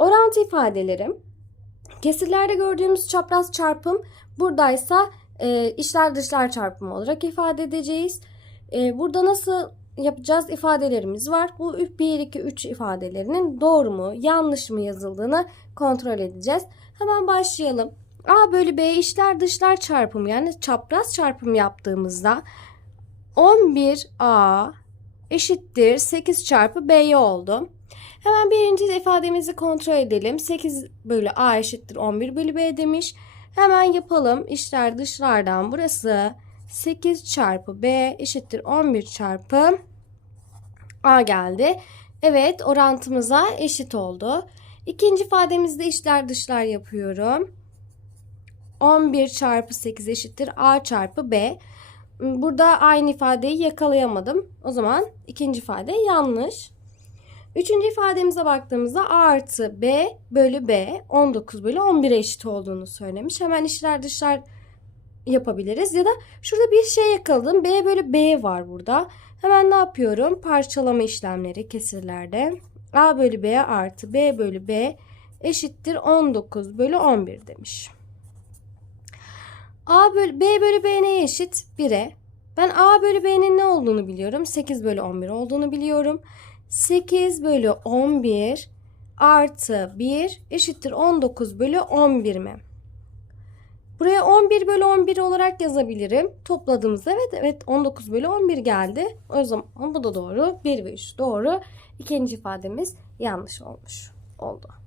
Orantı ifadelerim. Kesirlerde gördüğümüz çapraz çarpım buradaysa e, içler dışlar çarpımı olarak ifade edeceğiz. E, burada nasıl yapacağız ifadelerimiz var. Bu 1, 2, 3 ifadelerinin doğru mu yanlış mı yazıldığını kontrol edeceğiz. Hemen başlayalım. A bölü B içler dışlar çarpımı yani çapraz çarpım yaptığımızda 11A eşittir 8 çarpı B'ye oldu. Hemen birinci ifademizi kontrol edelim. 8 bölü A eşittir 11 bölü B demiş. Hemen yapalım. İçler dışlardan burası 8 çarpı B eşittir 11 çarpı A geldi. Evet orantımıza eşit oldu. İkinci ifademizde içler dışlar yapıyorum. 11 çarpı 8 eşittir A çarpı B. Burada aynı ifadeyi yakalayamadım. O zaman ikinci ifade yanlış. Üçüncü ifademize baktığımızda A artı B bölü B 19 bölü 11'e eşit olduğunu söylemiş. Hemen içler dışlar yapabiliriz. Ya da şurada bir şey yakaladım. B bölü B var burada. Hemen ne yapıyorum? Parçalama işlemleri kesirlerde. A bölü B artı B bölü B eşittir 19 bölü 11 demiş. A bölü, B bölü B neye eşit? 1'e. Ben A bölü B'nin ne olduğunu biliyorum. 8 bölü 11 olduğunu biliyorum. 8 bölü 11 artı 1 eşittir 19 bölü 11 mi? Buraya 11 bölü 11 olarak yazabilirim. Topladığımızda evet evet 19 bölü 11 geldi. O zaman bu da doğru. 1 ve 3 doğru. İkinci ifademiz yanlış olmuş oldu.